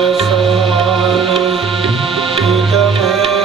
सुखवसानं हितमे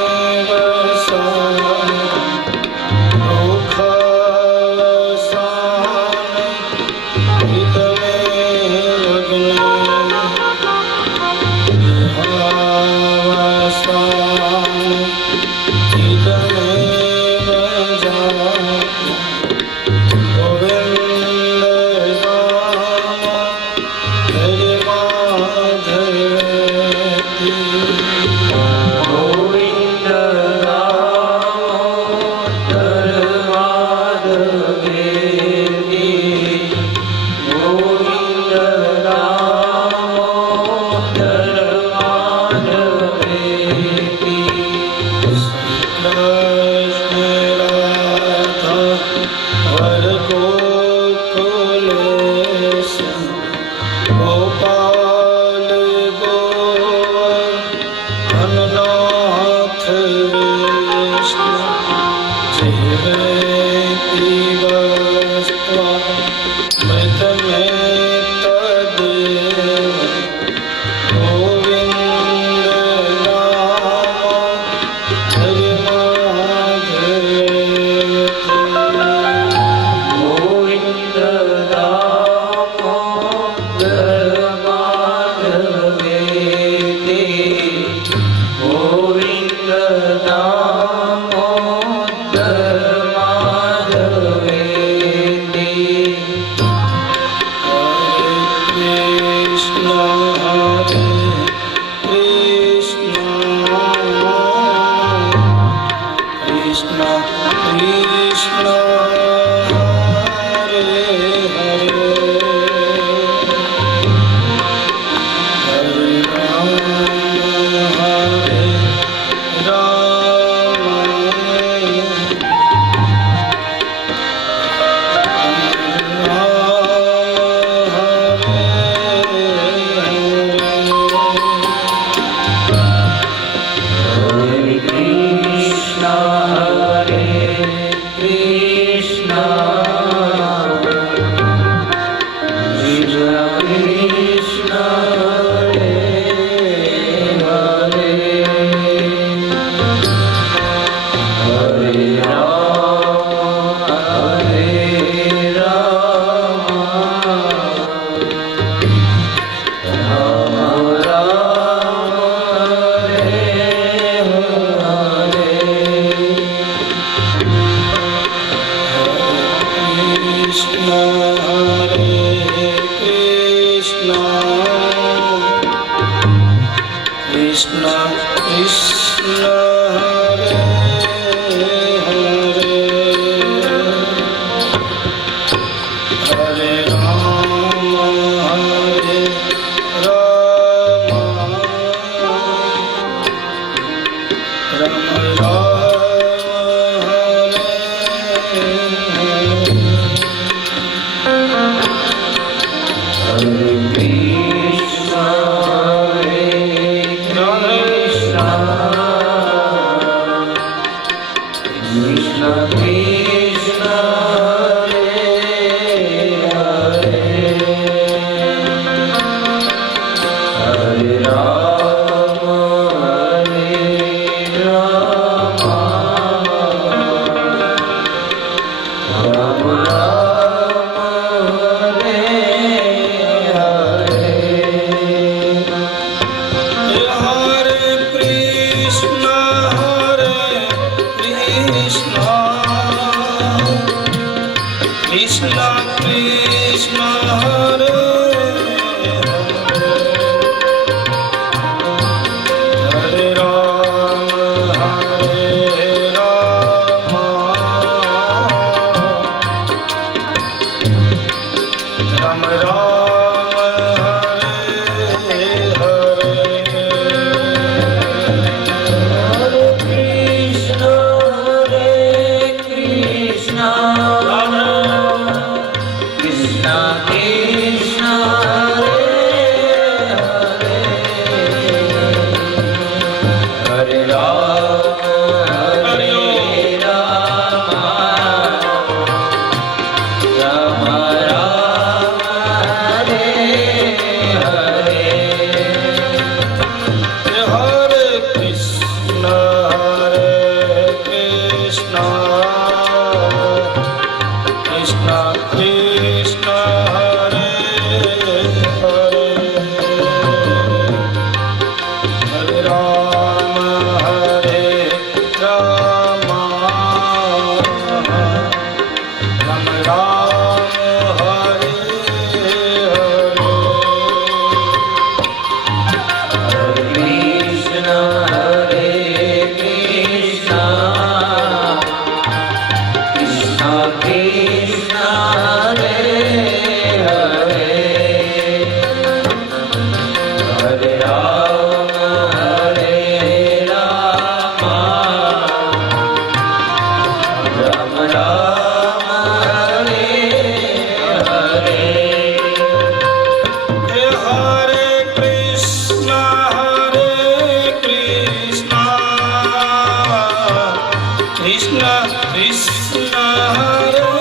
Krishna Krishna Hare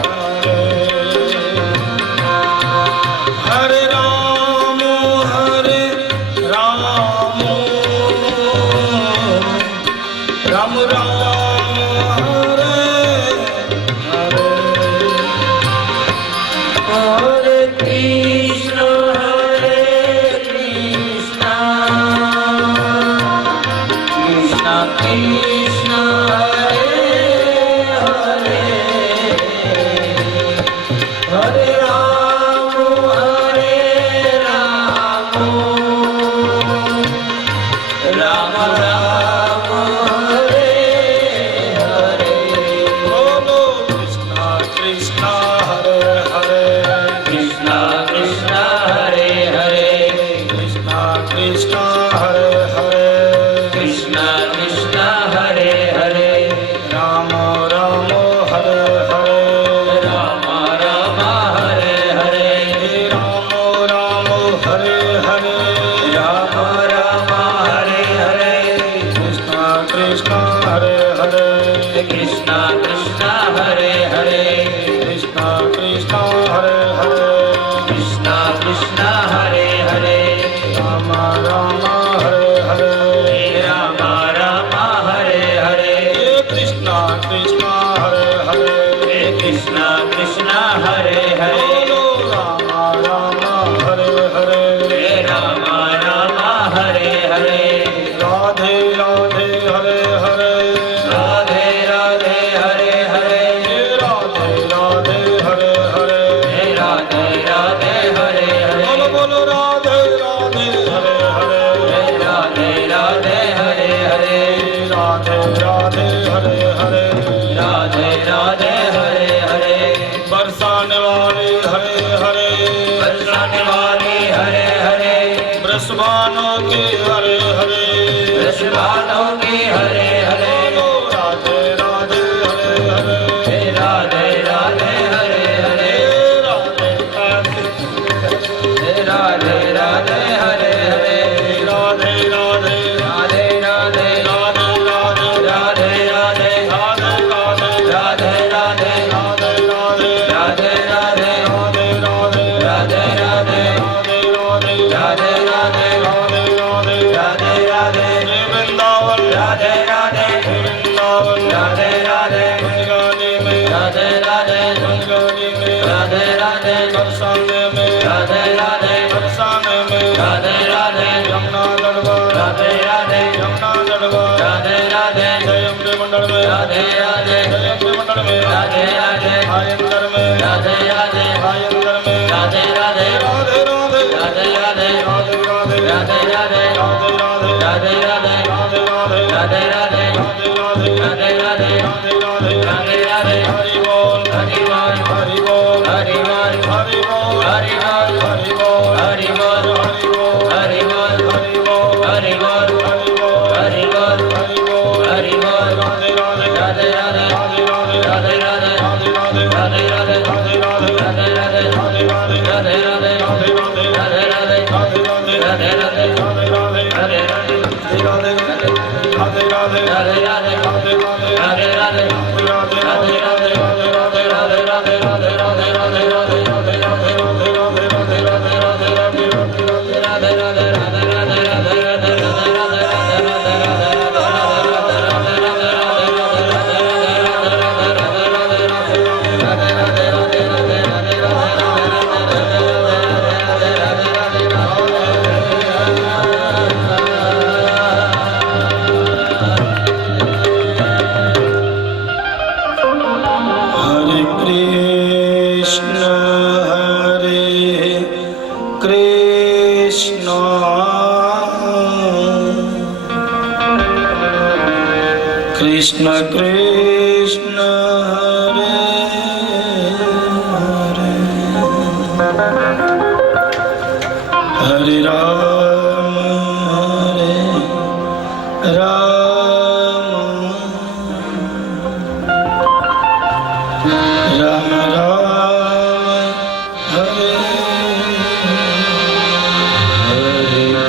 Hare Hare Rama Hare Rama Rama Rama Hare Hare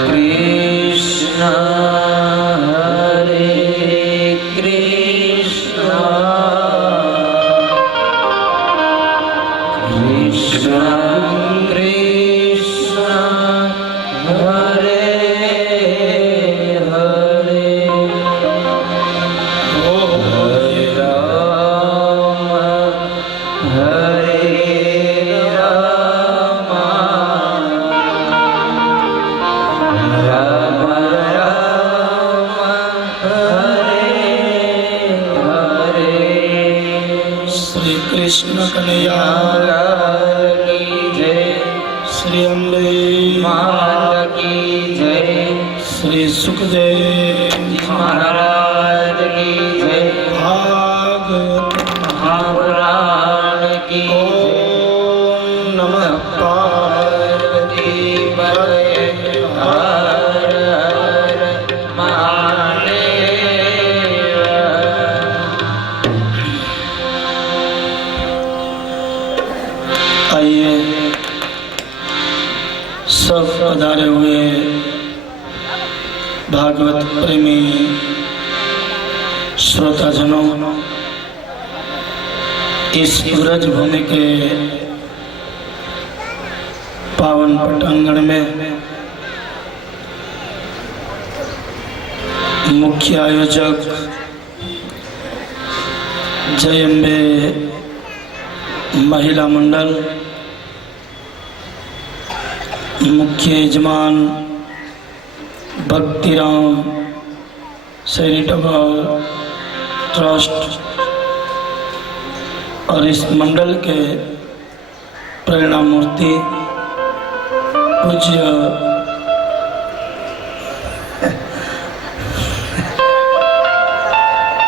Krishna Hare Krishna Krishna Kanhaiya की जय। श्री अम्बे माता की जय। श्री सुखदेव महाराज की जय। भागवत महापुराण की ओम नमः पार्वती पतये हर हर महादेव। आइए सब पधारे हुए भागवत प्रेमी श्रोताजनों, इस ब्रज भूमि के पावन पटांगण में मुख्य आयोजक जय अम्बे महिला मंडल, मुख्य यजमान भक्तिराम चैरिटेबल ट्रस्ट और इस मंडल के प्रेरणा मूर्ति पूज्य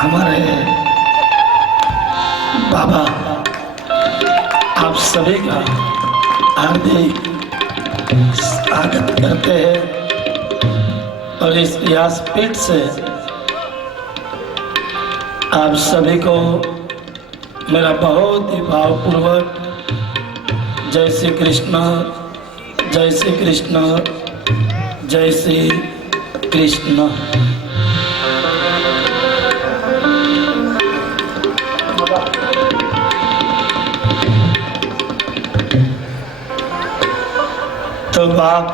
हमारे बाबा, आप सभी का हार्दिक स्वागत करते हैं और इस व्यासपीठ से आप सभी को मेरा बहुत ही भावपूर्वक जय श्री कृष्ण, जय श्री कृष्ण, जय श्री कृष्ण। तो बाप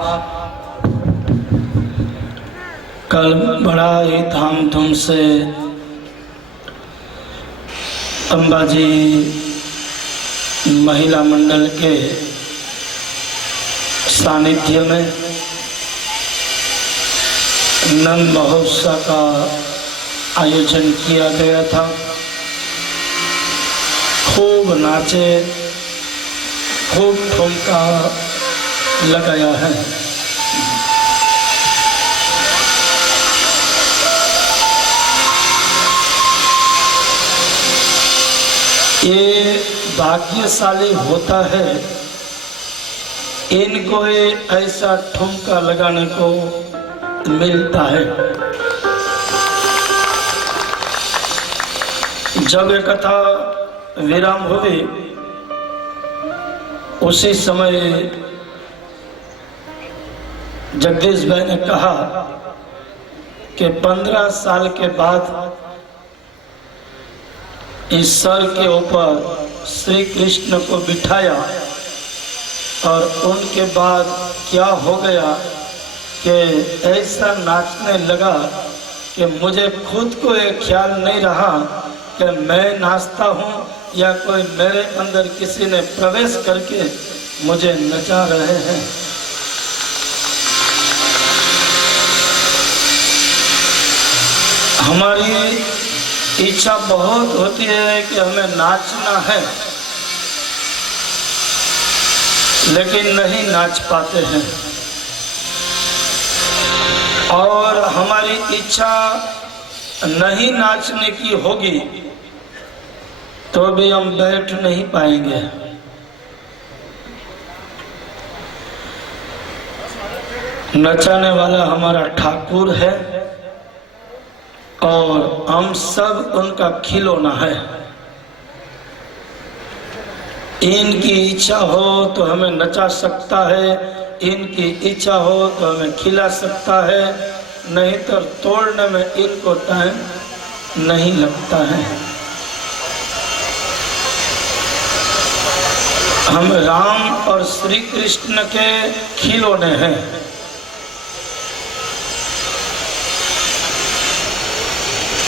कल बड़ा ही धामधूम से अंबाजी महिला मंडल के सानिध्य में नंद महोत्सव का आयोजन किया गया था। खूब नाचे, खूब ठुमका लगाया है। ये भाग्यशाली होता है, इनको ये ऐसा ठुमका लगाने को मिलता है। जब ये कथा विराम हुई उसी समय जगदीश भाई ने कहा कि 15 साल के बाद इस सर के ऊपर श्री कृष्ण को बिठाया और उनके बाद क्या हो गया कि ऐसा नाचने लगा कि मुझे खुद को ये ख्याल नहीं रहा कि मैं नाचता हूँ या कोई मेरे अंदर किसी ने प्रवेश करके मुझे नचा रहे हैं। हमारी इच्छा बहुत होती है कि हमें नाचना है, लेकिन नहीं नाच पाते हैं। और हमारी इच्छा नहीं नाचने की होगी तो भी हम बैठ नहीं पाएंगे। नचाने वाला हमारा ठाकुर है और हम सब उनका खिलौना है। इनकी इच्छा हो तो हमें नचा सकता है, इनकी इच्छा हो तो हमें खिला सकता है, नहीं तो तोड़ने में इनको टाइम नहीं लगता है। हम राम और श्री कृष्ण के खिलौने हैं।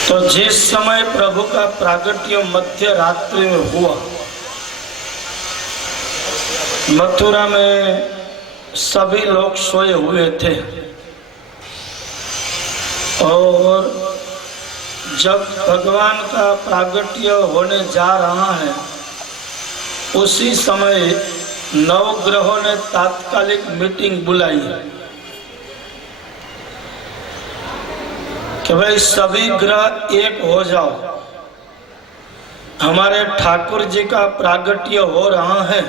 तो जिस समय प्रभु का प्रागट्य मध्य रात्रि में हुआ, मथुरा में सभी लोग सोए हुए थे और जब भगवान का प्रागट्य होने जा रहा है उसी समय नवग्रहों ने तात्कालिक मीटिंग बुलाई कि भाई सभी ग्रह एक हो जाओ, हमारे ठाकुर जी का प्रागट्य हो रहा है,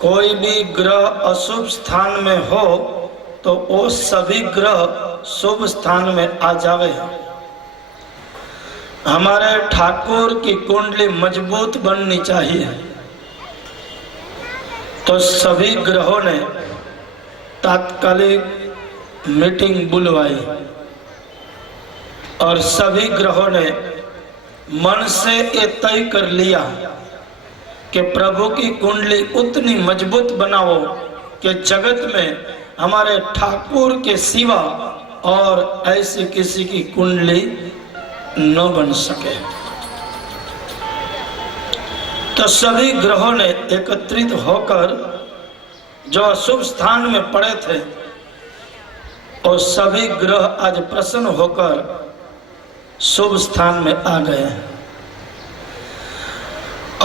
कोई भी ग्रह अशुभ स्थान में हो तो वो सभी ग्रह शुभ स्थान में आ जावे। हमारे ठाकुर की कुंडली मजबूत बननी चाहिए। तो सभी ग्रहों ने तात्कालिक मीटिंग बुलवाई और सभी ग्रहों ने मन से ये तय कर लिया कि प्रभु की कुंडली उतनी मजबूत बनाओ कि जगत में हमारे ठाकुर के सिवा और ऐसी किसी की कुंडली न बन सके। तो सभी ग्रहों ने एकत्रित होकर जो अशुभ स्थान में पड़े थे और सभी ग्रह आज प्रसन्न होकर शुभ स्थान में आ गए।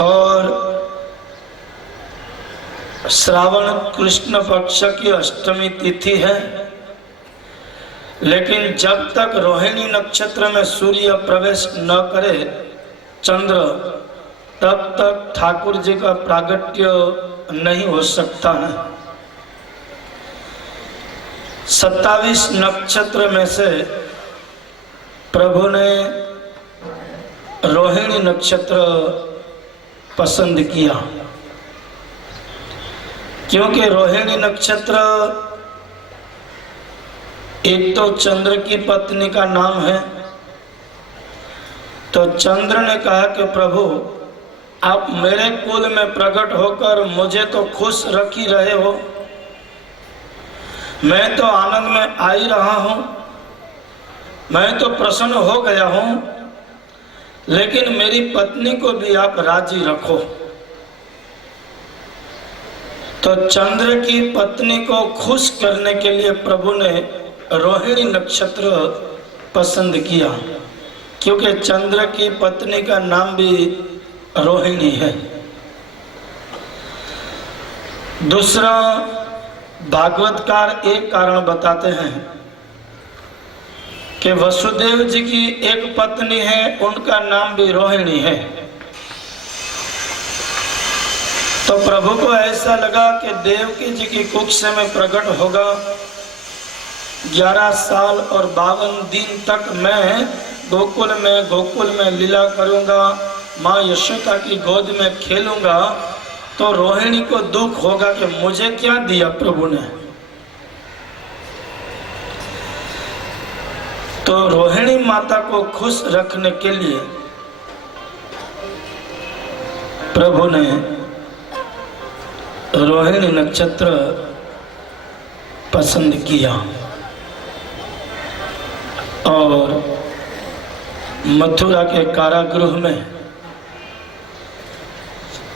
और श्रावण कृष्ण पक्ष की अष्टमी तिथि है, लेकिन जब तक रोहिणी नक्षत्र में सूर्य प्रवेश न करे चंद्र, तब तक ठाकुर जी का प्रागट्य नहीं हो सकता है। 27 नक्षत्र में से प्रभु ने रोहिणी नक्षत्र पसंद किया, क्योंकि रोहिणी नक्षत्र एक तो चंद्र की पत्नी का नाम है। तो चंद्र ने कहा कि प्रभु आप मेरे कुल में प्रकट होकर मुझे तो खुश रख ही रहे हो, मैं तो आनंद में आ ही रहा हूं, मैं तो प्रसन्न हो गया हूं, लेकिन मेरी पत्नी को भी आप राजी रखो। तो चंद्र की पत्नी को खुश करने के लिए प्रभु ने रोहिणी नक्षत्र पसंद किया, क्योंकि चंद्र की पत्नी का नाम भी रोहिणी है। दूसरा, भागवतकार एक कारण बताते हैं कि वसुदेव जी की एक पत्नी है, उनका नाम भी रोहिणी है। तो प्रभु को ऐसा लगा कि देवकी जी की कुक्ष में प्रकट होगा, 11 साल और 52 दिन तक मैं गोकुल में लीला करूंगा, माँ यशोदा की गोद में खेलूंगा। तो रोहिणी को दुख होगा कि मुझे क्या दिया प्रभु ने। तो रोहिणी माता को खुश रखने के लिए प्रभु ने रोहिणी नक्षत्र पसंद किया और मथुरा के कारागृह में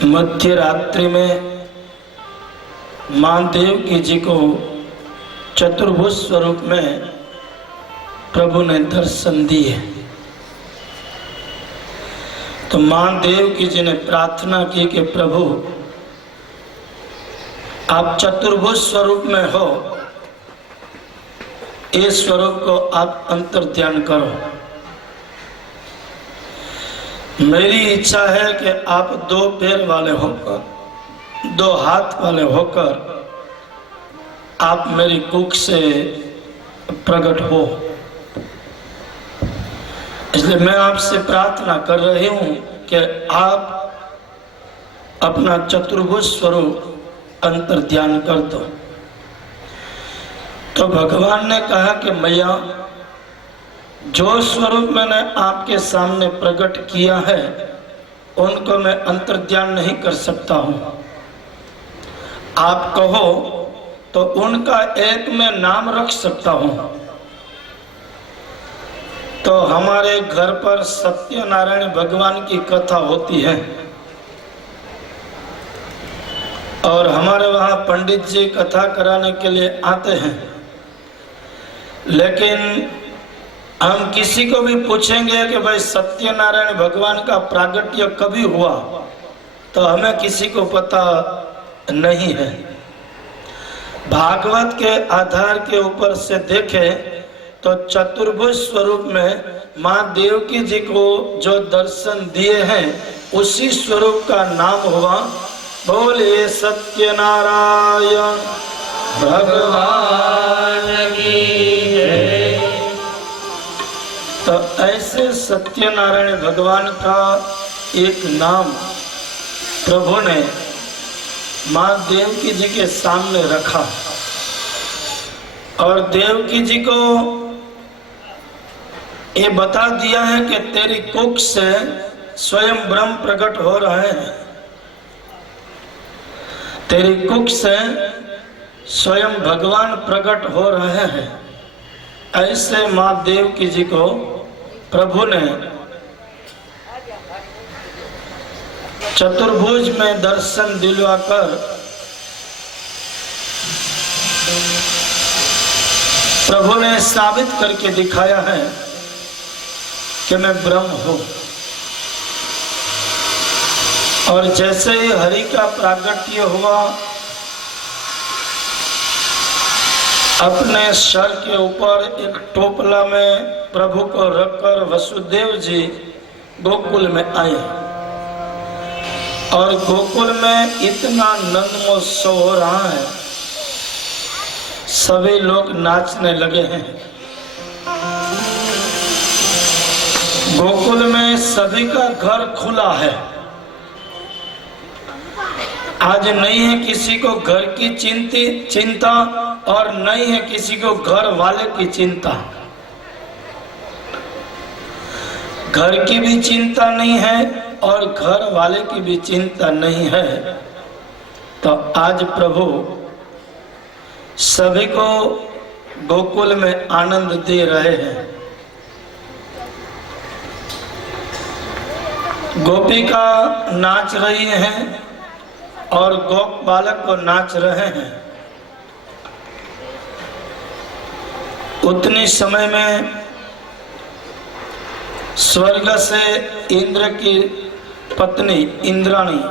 मध्य रात्रि में मां देवकी जी को चतुर्भुज स्वरूप में प्रभु ने दर्शन दिए। तो मां देवकी जी ने प्रार्थना की कि प्रभु आप चतुर्भुज स्वरूप में हो, इस स्वरूप को आप अंतर्ध्यान करो। मेरी इच्छा है कि आप 2 पैर वाले होकर, 2 हाथ वाले होकर आप मेरी कुख से प्रकट हो। इसलिए मैं आपसे प्रार्थना कर रही हूं कि आप अपना चतुर्भुज स्वरूप अंतर्ध्यान कर दो। तो भगवान ने कहा कि मैया, जो स्वरूप मैंने आपके सामने प्रकट किया है उनको मैं अंतर्ध्यान नहीं कर सकता हूं। आप कहो तो उनका एक मैं नाम रख सकता हूं। तो हमारे घर पर सत्यनारायण भगवान की कथा होती है और हमारे वहां पंडित जी कथा कराने के लिए आते हैं, लेकिन हम किसी को भी पूछेंगे कि भाई सत्यनारायण भगवान का प्रागट्य कभी हुआ, तो हमें किसी को पता नहीं है। भागवत के आधार के ऊपर से देखें तो चतुर्भुज स्वरूप में माँ देवकी जी को जो दर्शन दिए हैं उसी स्वरूप का नाम हुआ बोले सत्यनारायण भगवान की जय। तो ऐसे सत्यनारायण भगवान का एक नाम प्रभु ने माँ देवकी जी के सामने रखा और देवकी जी को ये बता दिया है कि तेरी कुख से स्वयं ब्रह्म प्रकट हो रहे हैं, तेरी कुख से स्वयं भगवान प्रकट हो रहे हैं। ऐसे माँ देवकी जी को प्रभु ने चतुर्भुज में दर्शन दिलवाकर प्रभु ने साबित करके दिखाया है कि मैं ब्रह्म हूं। और जैसे ही हरि का प्रागट्य हुआ, अपने सर के ऊपर एक टोपला में प्रभु को रखकर वसुदेव जी गोकुल में आए और गोकुल में इतना नंद महोत्सव हो रहा है, सभी लोग नाचने लगे हैं। गोकुल में सभी का घर खुला है। आज नहीं है किसी को घर की चिंता और नहीं है किसी को घर वाले की चिंता। घर की भी चिंता नहीं है और घर वाले की भी चिंता नहीं है। तो आज प्रभु सभी को गोकुल में आनंद दे रहे हैं। गोपिका नाच रही हैं और गोप बालक को नाच रहे हैं। उतनी समय में स्वर्ग से इंद्र की पत्नी इंद्राणी,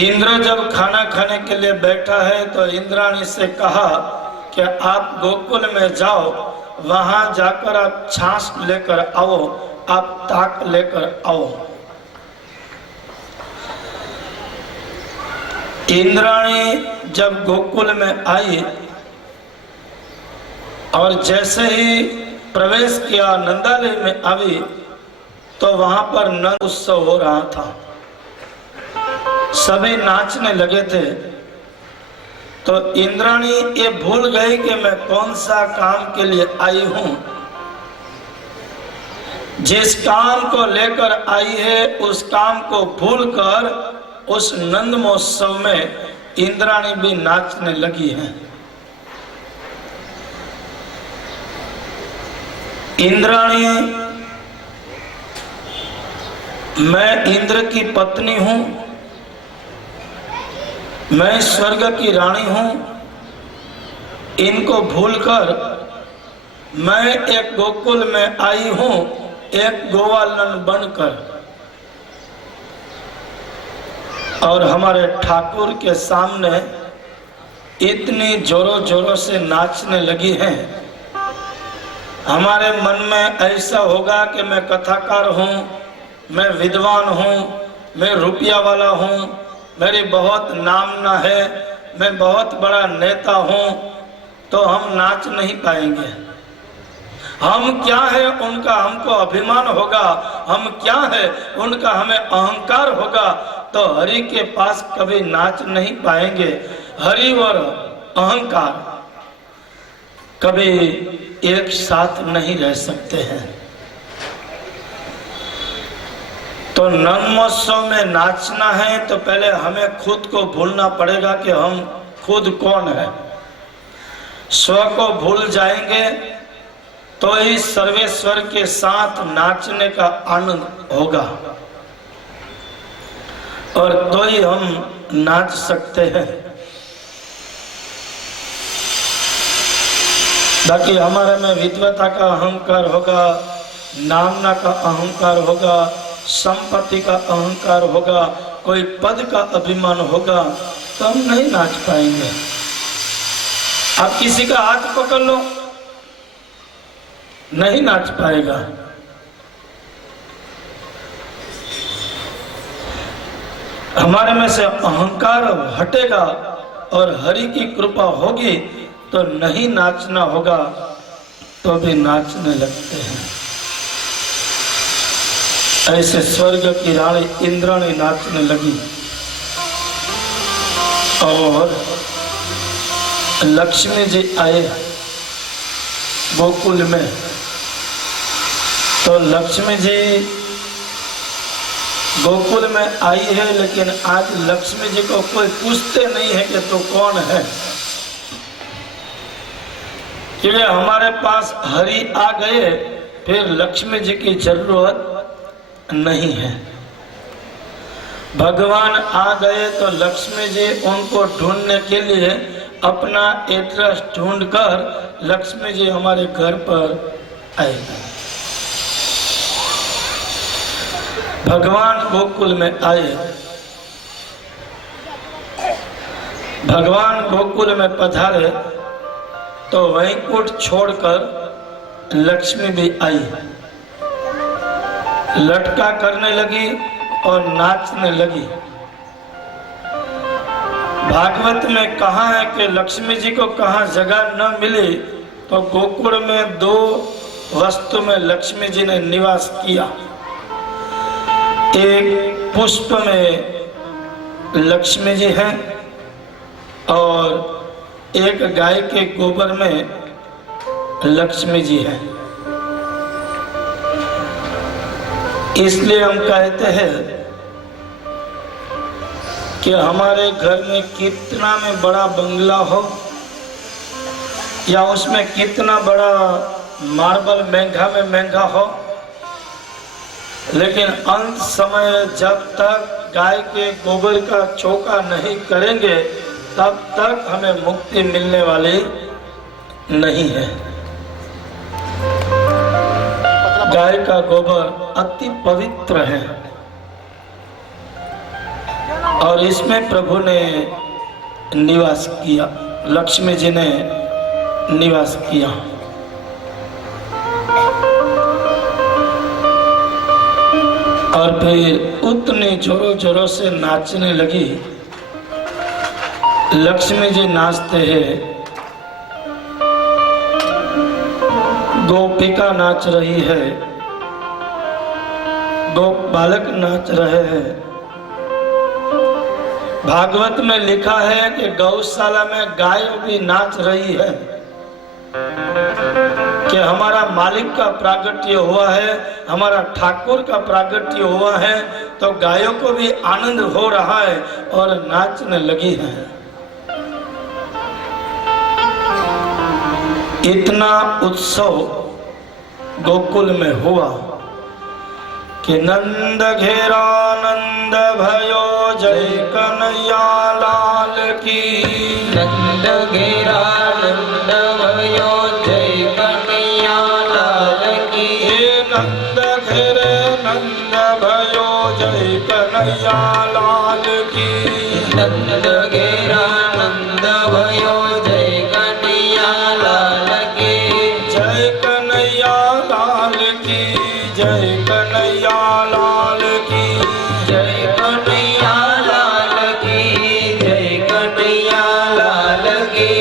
इंद्र जब खाना खाने के लिए बैठा है तो इंद्राणी से कहा कि आप गोकुल में जाओ, वहां जाकर आप छाछ लेकर आओ, आप ताक लेकर आओ। इंद्राणी जब गोकुल में आई और जैसे ही प्रवेश किया नंदालय में आई तो वहां पर नंद उत्सव हो रहा था। सभी नाचने लगे थे। तो इंद्राणी ये भूल गई कि मैं कौन सा काम के लिए आई हूं। जिस काम को लेकर आई है उस काम को भूलकर उस नंद महोत्सव में इंद्राणी भी नाचने लगी है। इंद्राणी, मैं इंद्र की पत्नी हूं, मैं स्वर्ग की रानी हूं, इनको भूलकर मैं एक गोकुल में आई हूं, एक गोवालन बनकर, और हमारे ठाकुर के सामने इतनी जोरों जोरों से नाचने लगी हैं। हमारे मन में ऐसा होगा कि मैं कथाकार हूँ, मैं विद्वान हूँ, मैं रुपया वाला हूँ, मेरी बहुत नामना है, मैं बहुत बड़ा नेता हूँ, तो हम नाच नहीं पाएंगे। हम क्या है उनका हमको अभिमान होगा, हम क्या है उनका हमें अहंकार होगा, तो हरि के पास कभी नाच नहीं पाएंगे। हरि और अहंकार कभी एक साथ नहीं रह सकते हैं। तो नंद महोत्सव में नाचना है तो पहले हमें खुद को भूलना पड़ेगा कि हम खुद कौन है। स्व को भूल जाएंगे तो ही सर्वेश्वर के साथ नाचने का आनंद होगा और तो ही हम नाच सकते हैं। बाकी हमारे में विद्वता का अहंकार होगा, नामना का अहंकार होगा, संपत्ति का अहंकार होगा, कोई पद का अभिमान होगा, तो हम नहीं नाच पाएंगे। आप किसी का हाथ पकड़ लो, नहीं नाच पाएगा। हमारे में से अहंकार हटेगा और हरि की कृपा होगी तो नहीं नाचना होगा तो भी नाचने लगते हैं। ऐसे स्वर्ग की रानी इंद्राणी नाचने लगी और लक्ष्मी जी आए गोकुल में। तो लक्ष्मी जी गोकुल में आई है, लेकिन आज लक्ष्मी जी को कोई पूछते नहीं है कि तू कौन है, क्योंकि हमारे पास हरि आ गए, फिर लक्ष्मी जी की जरूरत नहीं है। भगवान आ गए तो लक्ष्मी जी उनको ढूंढने के लिए अपना एड्रेस ढूंढकर लक्ष्मी जी हमारे घर पर आए। भगवान गोकुल में आए, भगवान गोकुल में पधारे तो वैकुंठ छोड़कर लक्ष्मी भी आई, लटका करने लगी और नाचने लगी। भागवत में कहा है कि लक्ष्मी जी को कहाँ जगह न मिली तो गोकुल में 2 वस्तु में लक्ष्मी जी ने निवास किया। एक पुष्प में लक्ष्मी जी हैं और एक गाय के गोबर में लक्ष्मी जी हैं। इसलिए हम कहते हैं कि हमारे घर में कितना में बड़ा बंगला हो या उसमें कितना बड़ा मार्बल महंगा में महंगा हो, लेकिन अंत समय जब तक गाय के गोबर का चौका नहीं करेंगे तब तक हमें मुक्ति मिलने वाली नहीं है। गाय का गोबर अति पवित्र है और इसमें प्रभु ने निवास किया, लक्ष्मी जी ने निवास किया। और फिर उतने जोरों जोरों से नाचने लगी। लक्ष्मी जी नाचते हैं, गोपिका नाच रही है, गोप बालक नाच रहे हैं। भागवत में लिखा है कि गौशाला में गाय भी नाच रही है कि हमारा मालिक का प्रागट्य हुआ है, हमारा ठाकुर का प्रागट्य हुआ है, तो गायों को भी आनंद हो रहा है और नाचने लगी है। इतना उत्सव गोकुल में हुआ कि नंद घेरा नंद भयो जय कन्हैया लाल की। नंद घेरा नंद भयो जय कन्हैया लाल की। नंद घेरे नंद भयो जय कन्हैया लाल की। नंद घेरा नंद भयो जय कन्हैया लाल की। जय कन्हैया लाल की, जय कन्हैया लाल की। जय कन्हैया लाल की, जय कन्हैया लाल की।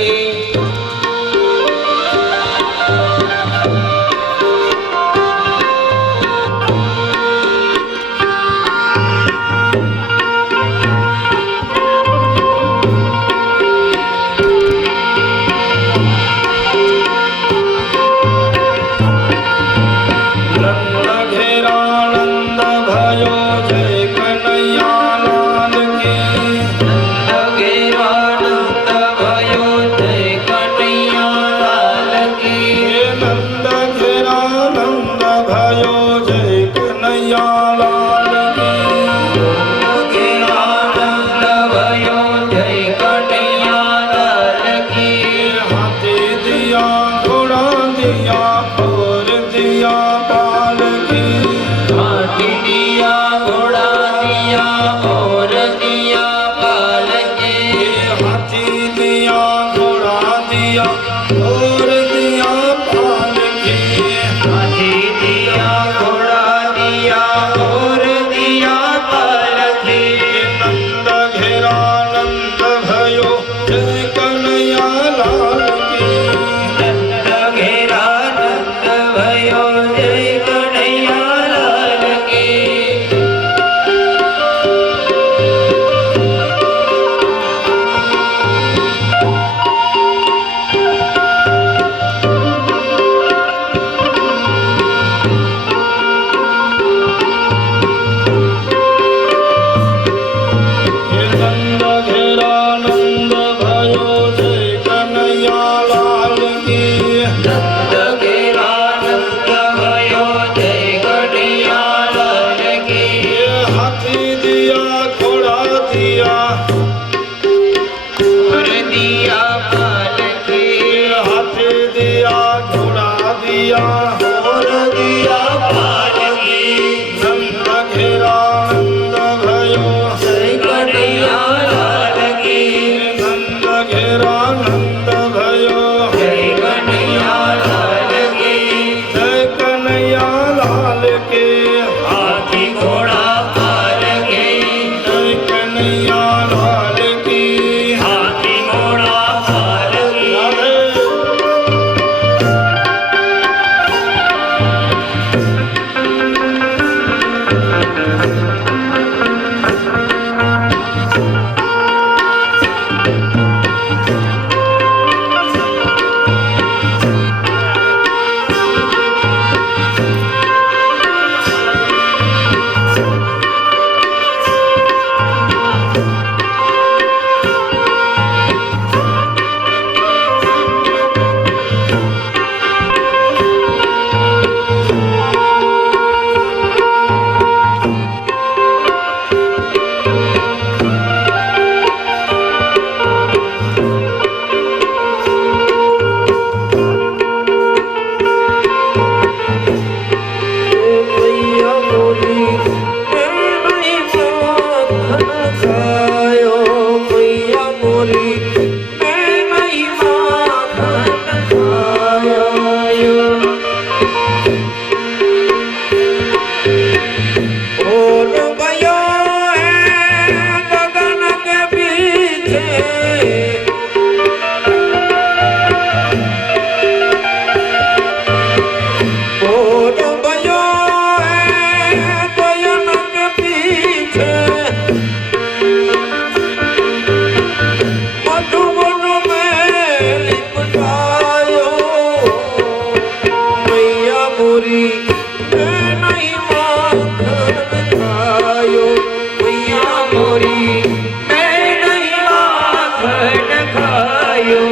मैं नहीं माखन खायो मैया मोरी मैं नहीं माखन खायो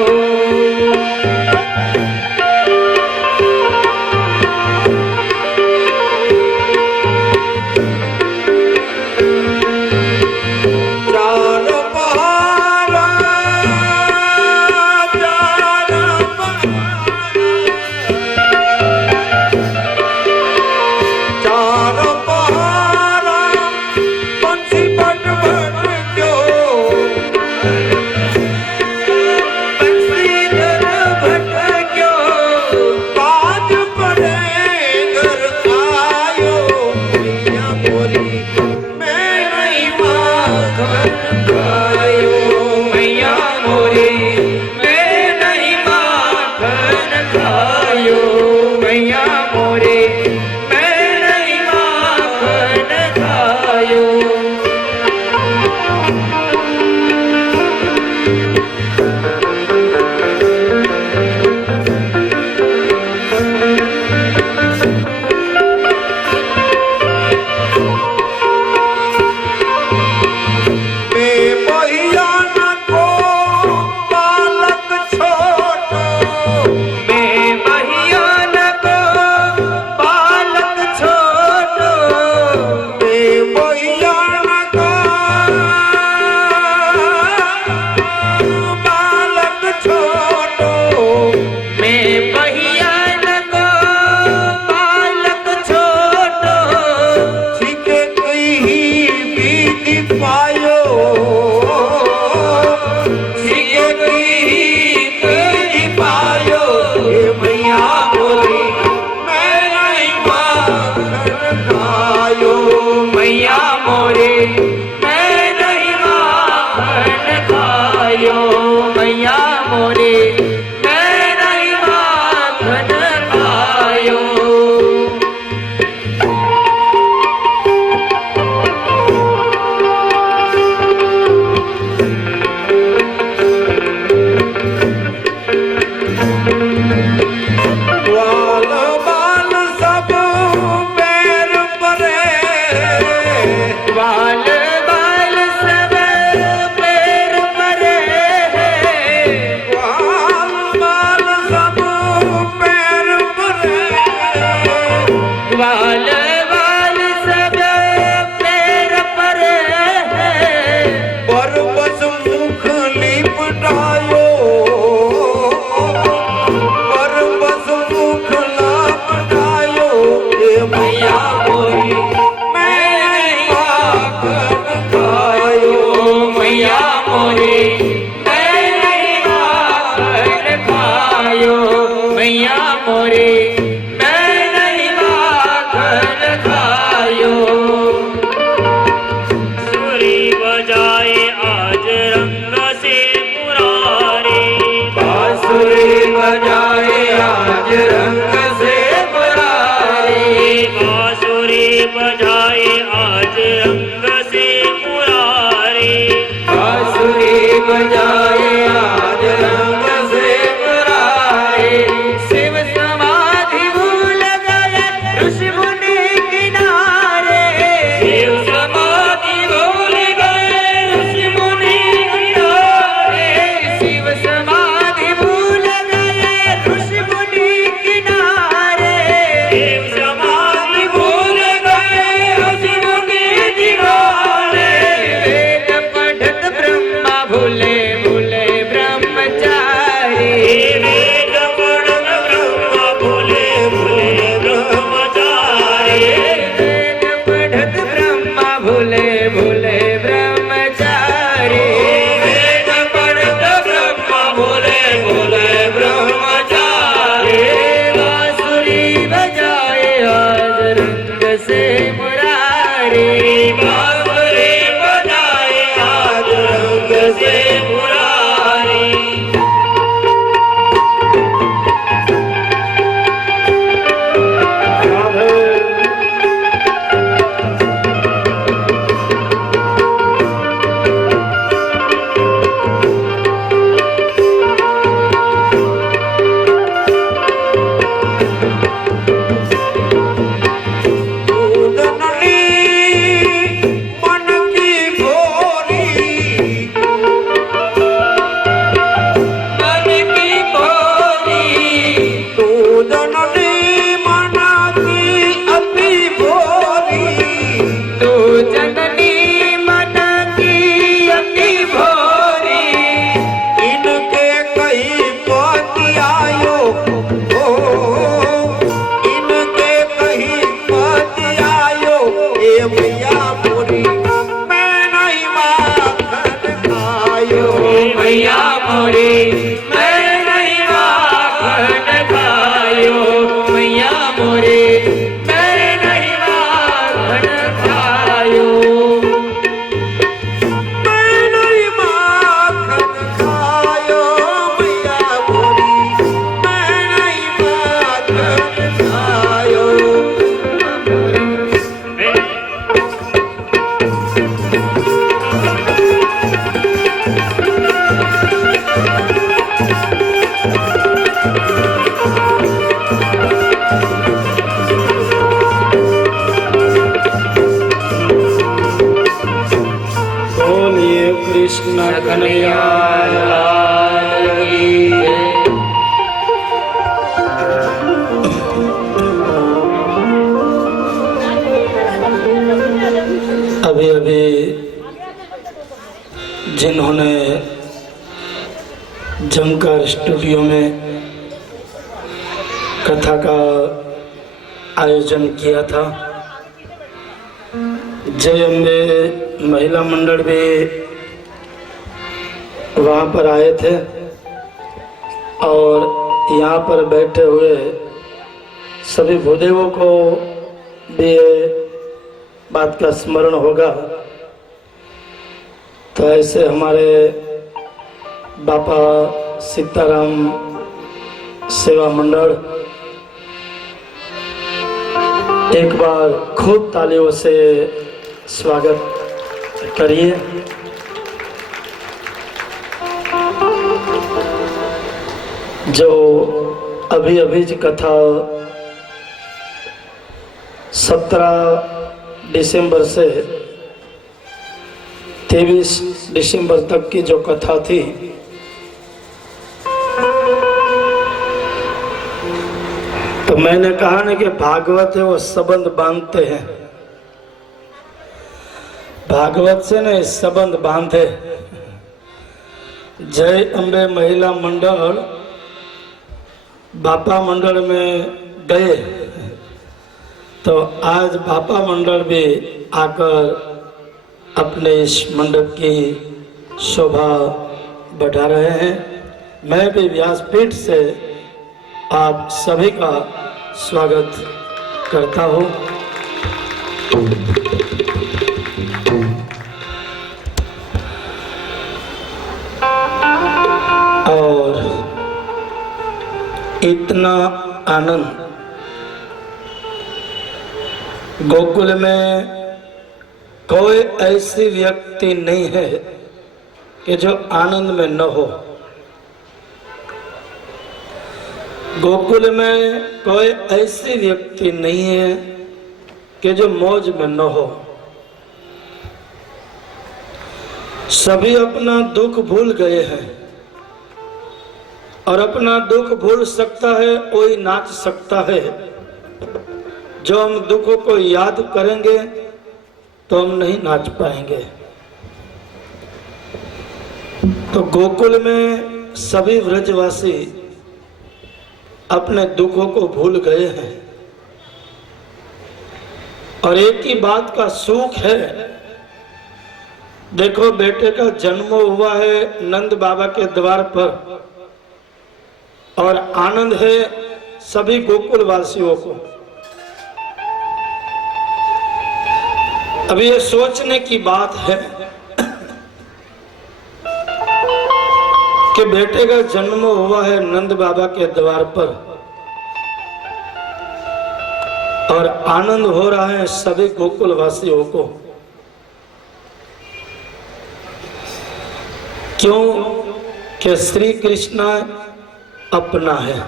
कृष्ण कन्हैया लाल की जय। अभी अभी जिन्होंने जमकर स्टूडियो में कथा का आयोजन किया था, जय अम्बे महिला मंडल भी वहाँ पर आए थे और यहाँ पर बैठे हुए सभी भूदेवों को भी ये बात का स्मरण होगा। तो ऐसे हमारे बापा सीताराम सेवा मंडल, एक बार खूब तालियों से स्वागत करिए। जो अभी अभी कथा 17 दिसंबर से 23 दिसंबर तक की जो कथा थी, तो मैंने कहा ना कि भागवत है वो संबंध बांधते हैं, भागवत से ने संबंध बांधे। जय अम्बे महिला मंडल बापा मंडल में गए तो आज बापा मंडल भी आकर अपने इस मंडप की शोभा बढ़ा रहे हैं। मैं भी व्यासपीठ से आप सभी का स्वागत करता हूँ। और इतना आनंद गोकुल में कोई ऐसी व्यक्ति नहीं है कि जो आनंद में न हो। गोकुल में कोई ऐसी व्यक्ति नहीं है कि जो मौज में न हो। सभी अपना दुख भूल गए हैं और अपना दुख भूल सकता है वही नाच सकता है। जो हम दुखों को याद करेंगे तो हम नहीं नाच पाएंगे। तो गोकुल में सभी व्रजवासी अपने दुखों को भूल गए हैं और एक ही बात का सुख है। देखो बेटे का जन्म हुआ है नंद बाबा के द्वार पर और आनंद है सभी गोकुल वासियों को। अभी ये सोचने की बात है कि बेटे का जन्म हुआ है नंद बाबा के द्वार पर और आनंद हो रहा है सभी गोकुल वासियों को। क्यों? कि श्री कृष्ण अपना है।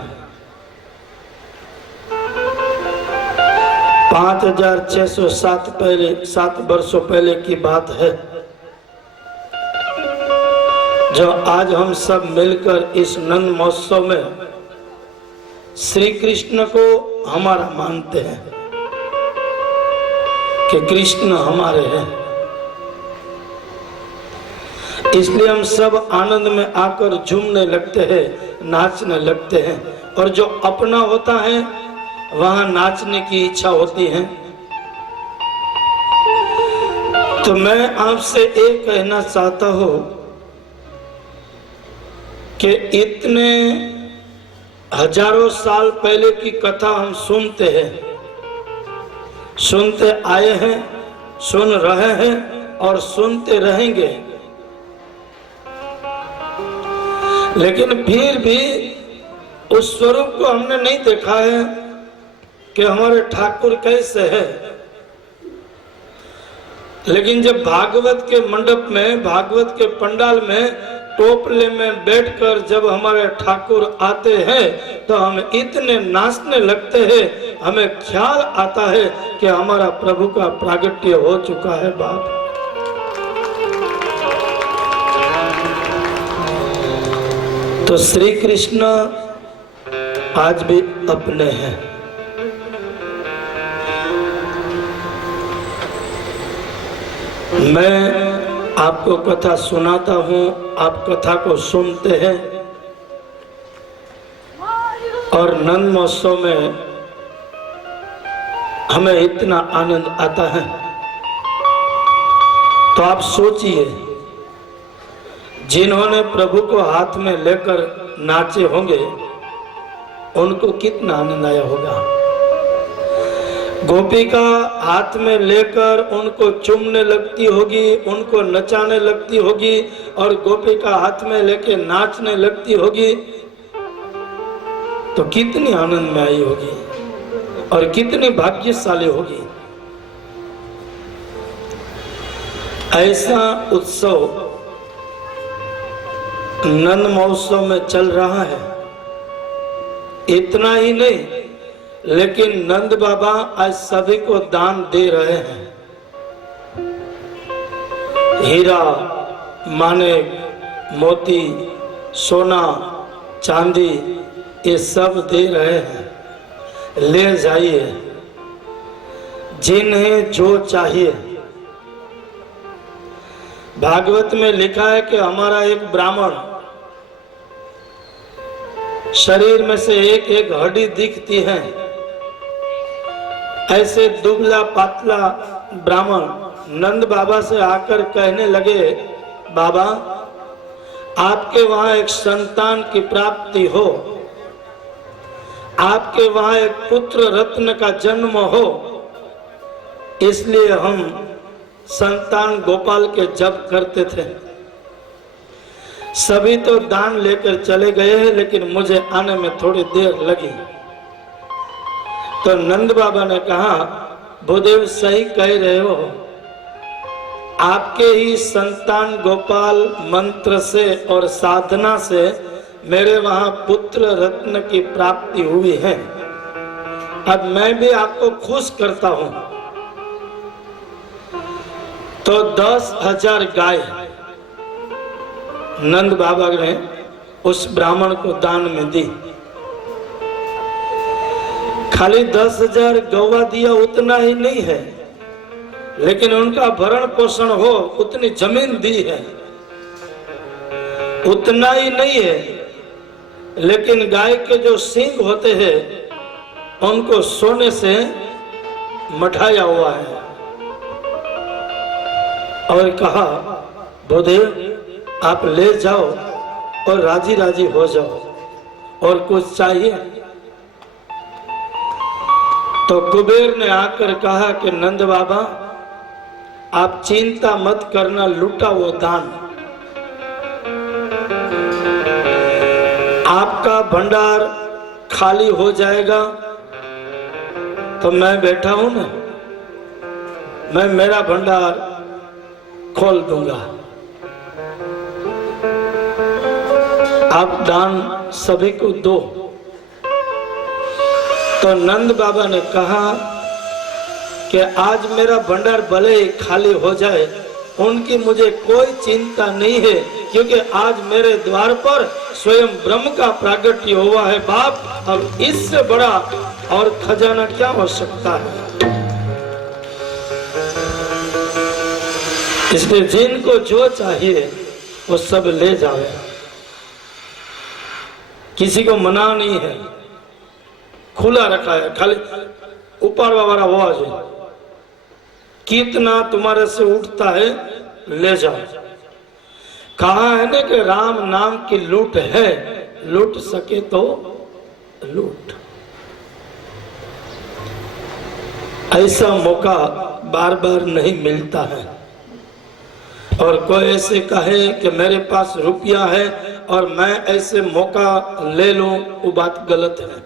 5607 वर्षों पहले की बात है जो आज हम सब मिलकर इस नंद महोत्सव में श्री कृष्ण को हमारा मानते हैं कि कृष्ण हमारे हैं। इसलिए हम सब आनंद में आकर झूमने लगते हैं, नाचने लगते हैं और जो अपना होता है वहां नाचने की इच्छा होती है। तो मैं आपसे एक कहना चाहता हूं कि इतने हजारों साल पहले की कथा हम सुनते हैं, सुनते आए हैं, सुन रहे हैं और सुनते रहेंगे, लेकिन फिर भी उस स्वरूप को हमने नहीं देखा है कि हमारे ठाकुर कैसे है। लेकिन जब भागवत के मंडप में, भागवत के पंडाल में टोपले में बैठकर जब हमारे ठाकुर आते हैं तो हम इतने नाचने लगते हैं, हमें ख्याल आता है कि हमारा प्रभु का प्रागट्य हो चुका है। बाप तो श्री कृष्ण आज भी अपने हैं। मैं आपको कथा सुनाता हूँ, आप कथा को सुनते हैं और नंद महोत्सव में हमें इतना आनंद आता है। तो आप सोचिए, जिन्होंने प्रभु को हाथ में लेकर नाचे होंगे उनको कितना आनंद आया होगा। गोपिका हाथ में लेकर उनको चूमने लगती होगी, उनको नचाने लगती होगी और गोपिका हाथ में लेके नाचने लगती होगी, तो कितनी आनंद में आई होगी और कितनी भाग्यशाली होगी। ऐसा उत्सव नंद महोत्सव में चल रहा है। इतना ही नहीं, लेकिन नंद बाबा आज सभी को दान दे रहे हैं। हीरा, मानिक, मोती, सोना, चांदी, ये सब दे रहे हैं। ले जाइए, जिन्हें जो चाहिए। भागवत में लिखा है कि हमारा एक ब्राह्मण, शरीर में से एक एक हड्डी दिखती है, ऐसे दुबला पतला ब्राह्मण नंद बाबा से आकर कहने लगे, बाबा आपके वहां एक संतान की प्राप्ति हो, आपके वहां एक पुत्र रत्न का जन्म हो, इसलिए हम संतान गोपाल के जप करते थे। सभी तो दान लेकर चले गए हैं, लेकिन मुझे आने में थोड़ी देर लगी। तो नंद बाबा ने कहा, भूदेव सही कह रहे हो, आपके ही संतान गोपाल मंत्र से और साधना से मेरे वहां पुत्र रत्न की प्राप्ति हुई है। अब मैं भी आपको खुश करता हूं। तो 10,000 गाय नंद बाबा ने उस ब्राह्मण को दान में दी। खाली 10,000 गौवा दिया उतना ही नहीं है, लेकिन उनका भरण पोषण हो उतनी जमीन दी है। उतना ही नहीं है, लेकिन गाय के जो सींग होते हैं उनको सोने से मढ़ाया हुआ है और कहा, भूदेव आप ले जाओ और राजी राजी हो जाओ, और कुछ चाहिए? तो कुबेर ने आकर कहा कि नंद बाबा आप चिंता मत करना, लूटा वो दान, आपका भंडार खाली हो जाएगा तो मैं बैठा हूं ना, मैं मेरा भंडार खोल दूंगा, आप दान सभी को दो। तो नंद बाबा ने कहा कि आज मेरा भंडार भले ही खाली हो जाए, उनकी मुझे कोई चिंता नहीं है, क्योंकि आज मेरे द्वार पर स्वयं ब्रह्म का प्रागट्य हुआ है बाप। अब इससे बड़ा और खजाना क्या हो सकता है। इसलिए जिनको जो चाहिए वो सब ले जाए, किसी को मना नहीं है, खुला रखा है। खाली ऊपर वाला आवाज है, कितना तुम्हारे से उठता है ले जाओ। कहा है ना कि राम नाम की लूट है, लूट सके तो लूट। ऐसा मौका बार बार नहीं मिलता है। और कोई ऐसे कहे कि मेरे पास रुपया है और मैं ऐसे मौका ले लूं, वो बात गलत है।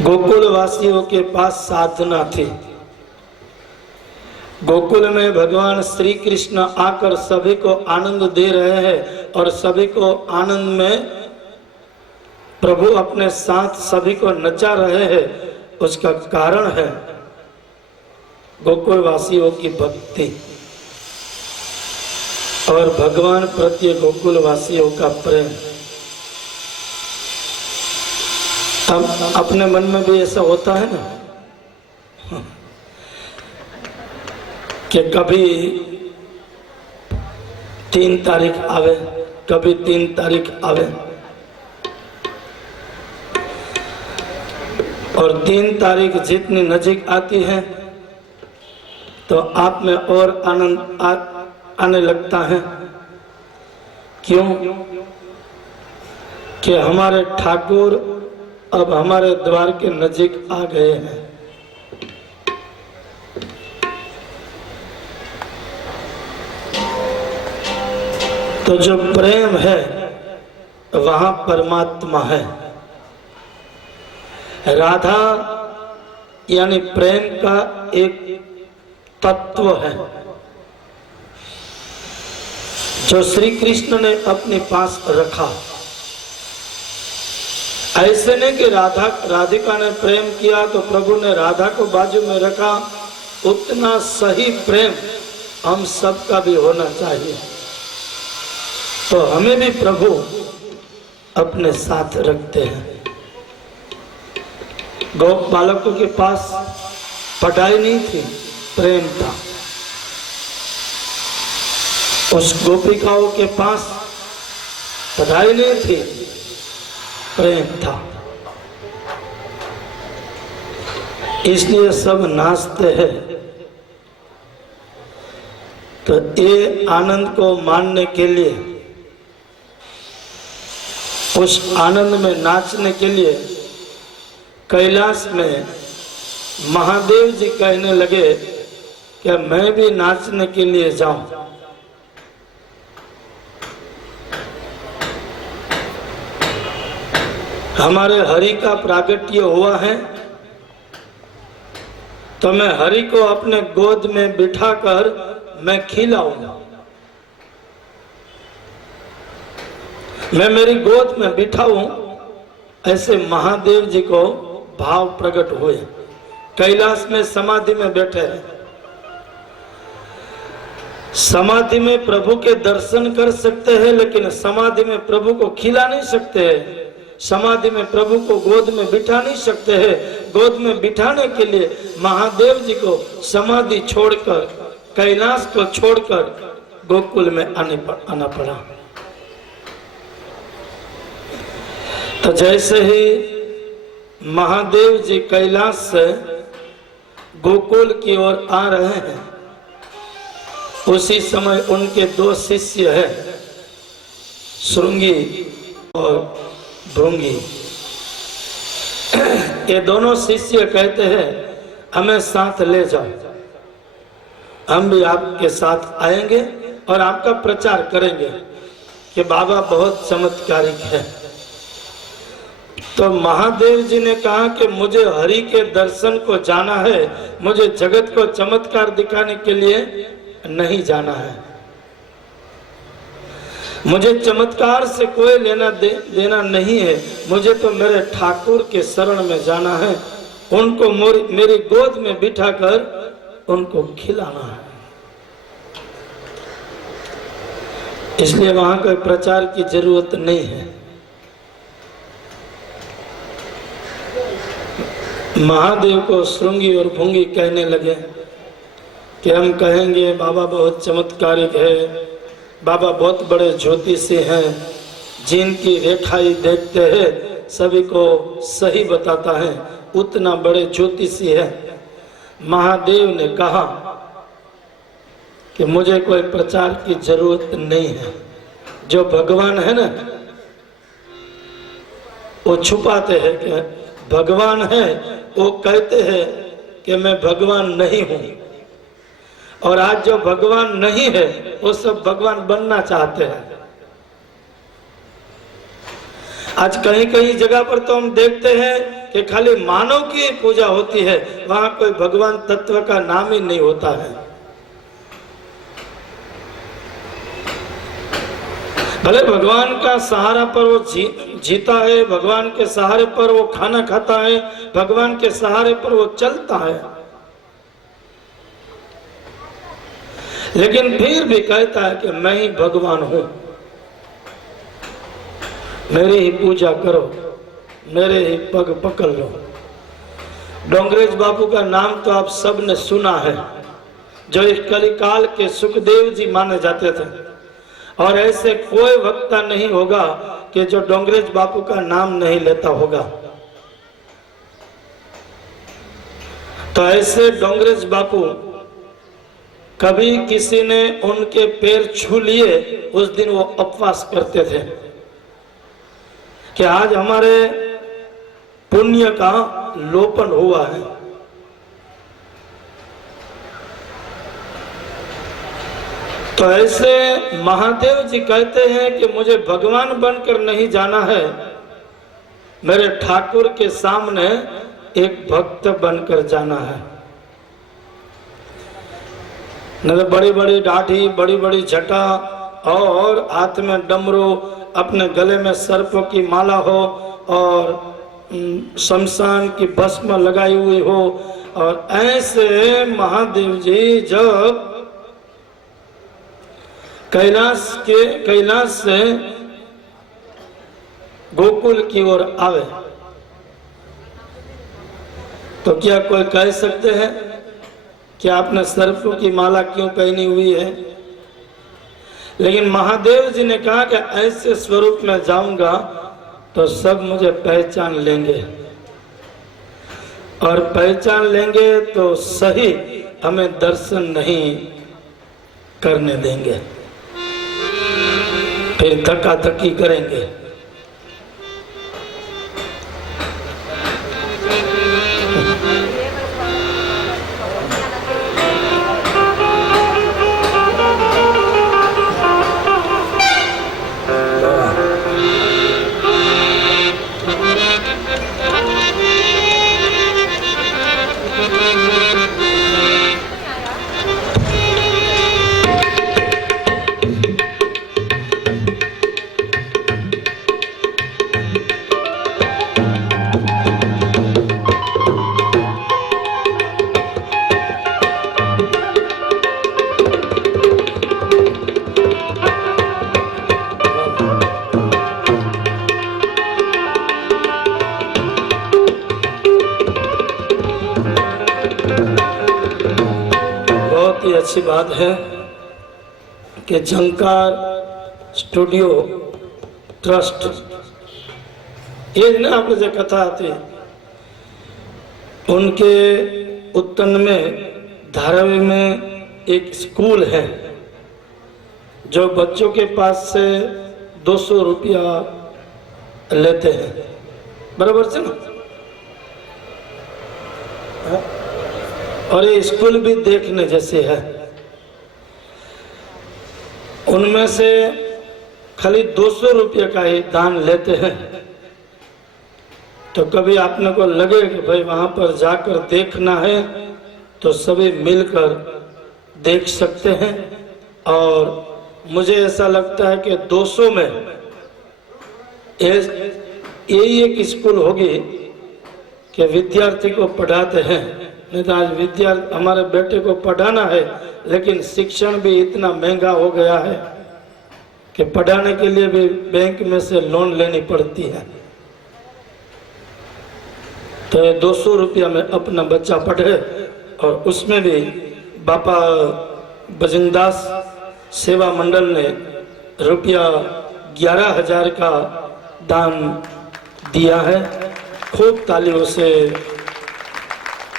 गोकुल वासियों के पास साधना थी। गोकुल में भगवान श्री कृष्ण आकर सभी को आनंद दे रहे हैं और सभी को आनंद में प्रभु अपने साथ सभी को नचा रहे हैं। उसका कारण है गोकुल वासियों की भक्ति। और भगवान प्रति गोकुल वासियों का प्रेम। अब अपने मन में भी ऐसा होता है ना कि कभी 3 तारीख आवे, कभी 3 तारीख आवे, और 3 तारीख जितनी नजीक आती है तो आप में और आनंद आने लगता है। क्यों? कि हमारे ठाकुर अब हमारे द्वार के नजीक आ गए हैं। तो जो प्रेम है वहां परमात्मा है। राधा यानी प्रेम का एक तत्व है जो श्री कृष्ण ने अपने पास रखा। ऐसे नहीं कि राधिका ने प्रेम किया तो प्रभु ने राधा को बाजू में रखा। उतना सही प्रेम हम सबका भी होना चाहिए। तो हमें भी प्रभु अपने साथ रखते हैं। गोप बालकों के पास पढ़ाई नहीं थी, प्रेम था। उस गोपिकाओं के पास पढ़ाई नहीं थी, प्रेम था। इसलिए सब नाचते हैं। तो ये आनंद को मानने के लिए, उस आनंद में नाचने के लिए कैलाश में महादेव जी कहने लगे कि मैं भी नाचने के लिए जाऊं। हमारे हरि का प्रागट्य हुआ है तो मैं हरि को अपने गोद में बिठाकर मैं खिलाऊंगा। मैं मेरी गोद में बिठाऊं, ऐसे महादेव जी को भाव प्रकट हुए। कैलाश में समाधि में बैठे हैं। समाधि में प्रभु के दर्शन कर सकते हैं, लेकिन समाधि में प्रभु को खिला नहीं सकते हैं। समाधि में प्रभु को गोद में बिठा नहीं सकते हैं। गोद में बिठाने के लिए महादेव जी को समाधि छोड़कर, कैलाश को छोड़कर गोकुल में आना पड़ा। तो जैसे ही महादेव जी कैलाश से गोकुल की ओर आ रहे हैं, उसी समय उनके 2 शिष्य हैं, श्रृंगी और भृंगी। ये दोनों शिष्य कहते हैं हमें साथ ले जाओ, हम भी आपके साथ आएंगे और आपका प्रचार करेंगे कि बाबा बहुत चमत्कारिक है। तो महादेव जी ने कहा कि मुझे हरि के दर्शन को जाना है, मुझे जगत को चमत्कार दिखाने के लिए नहीं जाना है। मुझे चमत्कार से कोई लेना देना नहीं है। मुझे तो मेरे ठाकुर के शरण में जाना है, उनको मेरी गोद में बिठाकर उनको खिलाना है। इसलिए वहां कोई प्रचार की जरूरत नहीं है। महादेव को श्रृंगी और भृंगी कहने लगे कि हम कहेंगे बाबा बहुत चमत्कारिक है, बाबा बहुत बड़े ज्योतिषी हैं, जिनकी रेखाई देखते हैं सभी को सही बताता है, उतना बड़े ज्योतिषी है। महादेव ने कहा कि मुझे कोई प्रचार की जरूरत नहीं है। जो भगवान है ना, वो छुपाते हैं कि भगवान है, वो कहते हैं कि मैं भगवान नहीं हूं। और आज जो भगवान नहीं है वो सब भगवान बनना चाहते हैं। आज कहीं कहीं जगह पर तो हम देखते हैं कि खाली मानव की पूजा होती है, वहां कोई भगवान तत्व का नाम ही नहीं होता है। भले भगवान का सहारा पर वो जीता है, भगवान के सहारे पर वो खाना खाता है, भगवान के सहारे पर वो चलता है, लेकिन फिर भी कहता है कि मैं ही भगवान हूं, मेरी ही पूजा करो, मेरे ही पग पकड़ लो। डोंगरेज बापू का नाम तो आप सब ने सुना है, जो इस कलिकाल के सुखदेव जी माने जाते थे, और ऐसे कोई वक्ता नहीं होगा कि जो डोंगरेज बापू का नाम नहीं लेता होगा। तो ऐसे डोंगरेज बापू कभी किसी ने उनके पैर छू लिए, उस दिन वो उपवास करते थे कि आज हमारे पुण्य का लोपन हुआ है। तो ऐसे महादेव जी कहते हैं कि मुझे भगवान बनकर नहीं जाना है, मेरे ठाकुर के सामने एक भक्त बनकर जाना है। न तो बड़ी बड़ी दाढ़ी, बड़ी बड़ी जटा और हाथ में डमरू, अपने गले में सर्पों की माला हो और शमशान की भस्म लगाई हुई हो, और ऐसे महादेव जी जब कैलाश से गोकुल की ओर आवे तो क्या कोई कह सकते हैं कि आपने सर्पों की माला क्यों पहनी हुई है? लेकिन महादेव जी ने कहा कि ऐसे स्वरूप में जाऊंगा तो सब मुझे पहचान लेंगे, और पहचान लेंगे तो सही हमें दर्शन नहीं करने देंगे, फिर धक्का-धक्की करेंगे। अच्छी बात है कि झंकार स्टूडियो ट्रस्ट, ये ना आपने जो कथा आती, उनके उत्तन में धारावी में एक स्कूल है जो बच्चों के पास से 200 रुपया लेते हैं, बराबर से ना। और ये स्कूल भी देखने जैसे है। उनमें से खाली 200 रुपये का ही दान लेते हैं। तो कभी आपने को लगे कि भाई वहां पर जाकर देखना है तो सभी मिलकर देख सकते हैं। और मुझे ऐसा लगता है कि 200 में यही एक स्कूल होगी कि विद्यार्थी को पढ़ाते हैं। नहीं तो आज विद्यार्थी, हमारे बेटे को पढ़ाना है लेकिन शिक्षण भी इतना महंगा हो गया है कि पढ़ाने के लिए भी बैंक में से लोन लेनी पड़ती है। तो ये 200 रुपया में अपना बच्चा पढ़े, और उसमें भी बापा बजरंगदास सेवा मंडल ने रुपया 11,000 का दान दिया है। खूब तालियों से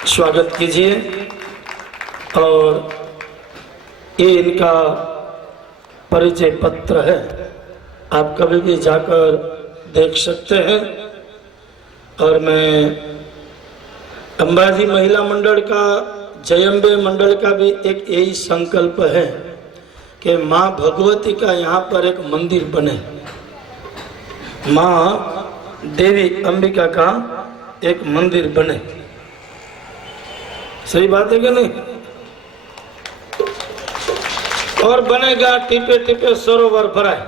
स्वागत कीजिए। और ये इनका परिचय पत्र है, आप कभी भी जाकर देख सकते हैं। और मैं अंबाजी महिला मंडल का, जयंबे मंडल का भी एक यही संकल्प है कि माँ भगवती का यहाँ पर एक मंदिर बने, माँ देवी अंबिका का एक मंदिर बने। सही बात है कि नहीं? और बनेगा टीपे टीपे सरोवर भराए,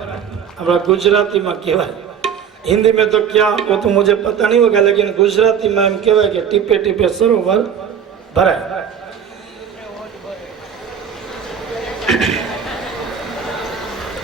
हमारा गुजराती में कहवाय। हिंदी में तो क्या वो तो मुझे पता नहीं होगा, लेकिन गुजराती में हम कहवाय कि टीपे टीपे सरोवर भराए।